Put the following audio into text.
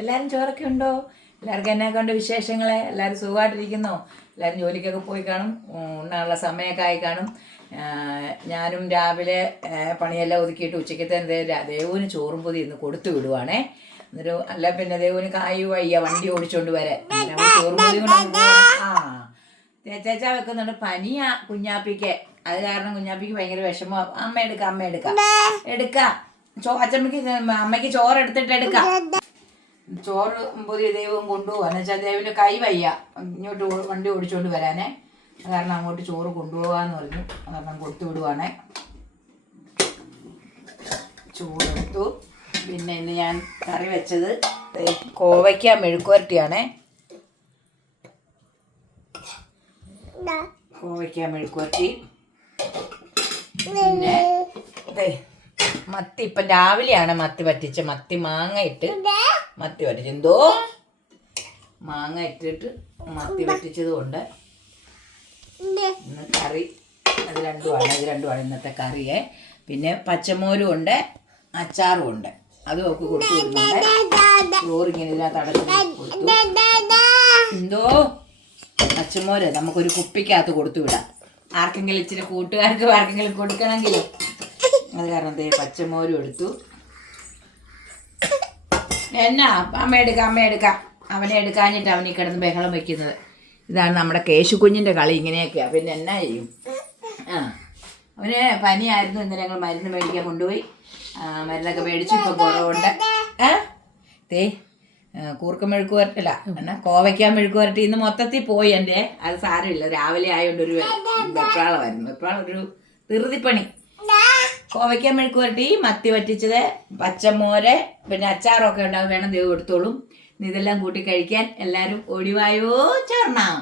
എല്ലാവരും ചോറൊക്കെ ഉണ്ടോ? എല്ലാവർക്കും എന്നെ കൊണ്ട് വിശേഷങ്ങൾ? എല്ലാവരും സുഖമായിട്ടിരിക്കുന്നോ? എല്ലാവരും ജോലിക്കൊക്കെ പോയി കാണും, ഉണ്ണാനുള്ള സമയമൊക്കെ ആയി കാണും. ഞാനും രാവിലെ പണിയെല്ലാം ഒതുക്കിയിട്ട് ഉച്ചയ്ക്കത്തെ ദേവുവിന് ചോറും പൊതി ഇന്ന് കൊടുത്തു വിടുവാണേ. എന്നൊരു അല്ല പിന്നെ ദേവുവിന് കായ് വയ്യ വണ്ടി ഓടിച്ചോണ്ട് വരാൻ. ചോറും പൊതി കൊണ്ട് തേച്ചാ വെക്കുന്നുണ്ട്. പനിയാ കുഞ്ഞാപ്പിക്ക്. അത് കാരണം കുഞ്ഞാപ്പിക്ക് ഭയങ്കര വിഷമം. അമ്മ എടുക്കാം അച്ചമ്മക്ക് അമ്മയ്ക്ക് ചോറ് എടുത്തിട്ട് എടുക്കാം. ചോറ് പൊതി ദൈവം കൊണ്ടുപോകാൻ എന്നുവെച്ചാൽ ദൈവൻ്റെ കൈ വയ്യ ഇങ്ങോട്ട് വണ്ടി ഓടിച്ചോണ്ട് വരാനേ. അത് കാരണം അങ്ങോട്ട് ചോറ് കൊണ്ടുപോകാന്ന് പറഞ്ഞു. അത് കാരണം കൊടുത്തു വിടുവാണേ. ചോറെടുത്തു. പിന്നെ ഇന്ന് ഞാൻ കറി വെച്ചത് കോവയ്ക്ക മെഴുക്കുവരട്ടിയാണേ. കോവയ്ക്ക മെഴുക്കുവരട്ടി. പിന്നെ മത്തി ഇപ്പം രാവിലെയാണ് മത്തി പറ്റിച്ച്. മത്തി മാങ്ങ ഇട്ട് മത്തി പറ്റിച്ച് മാങ്ങ ഇട്ടിട്ട് മത്തി പറ്റിച്ചത് കൊണ്ട് ഇന്ന് കറി ഇത് രണ്ടുമാണ് ഇന്നത്തെ കറിയെ. പിന്നെ പച്ചമോരും ഉണ്ട്, അച്ചാറും ഉണ്ട്. അതും ഒക്കെ കൊടുത്തു വിടുന്നുണ്ട്. ചോറിങ്ങനെ ഇതിനകത്ത് അടച്ചു കൊടുത്തു. പച്ചമോര് നമുക്കൊരു കുപ്പിക്കകത്ത് കൊടുത്തു വിടാം. ആർക്കെങ്കിലും ഇച്ചിരി കൂട്ടുകാർക്ക് ആർക്കെങ്കിലും കൊടുക്കണമെങ്കിലും. അത് കാരണം പച്ചമോരും എടുത്തു. എന്നാ അമ്മ എടുക്കാം. അവനെ എടുക്കാഞ്ഞിട്ട് അവനീ കിടന്ന് ബഹളം വയ്ക്കുന്നത്. ഇതാണ് നമ്മുടെ കേശുകുഞ്ഞിൻ്റെ കളി. ഇങ്ങനെയൊക്കെയാണ്. പിന്നെ എന്നാ ചെയ്യും? അവന് പനിയായിരുന്നു. ഇന്നലെ ഞങ്ങൾ മരുന്ന് മേടിക്കാൻ കൊണ്ടുപോയി. മരുന്നൊക്കെ മേടിച്ചു. ഇപ്പം കുറവുണ്ട്. കൂർക്ക മെഴുക്ക് വരട്ടില്ല എന്നാ കോവയ്ക്കാൻ മെഴുക്ക് വരട്ടി ഇന്ന് മൊത്തത്തിൽ പോയി എൻ്റെ. അത് സാരമില്ല, രാവിലെ ആയതുകൊണ്ട് ഒരു വെപ്രാളമായിരുന്നു. ഒരു ധൃതിപ്പണി. കോവയ്ക്കാൻ മെഴുക്ക് വരട്ടി, മത്തി വറ്റിച്ചത്, പച്ചമോര്, പിന്നെ അച്ചാറൊക്കെ ഉണ്ടാവും. വേണം ദൈവം എടുത്തോളും. ഇതെല്ലാം കൂട്ടി കഴിക്കാൻ എല്ലാവരും ഓടിവായോ ചോർണം.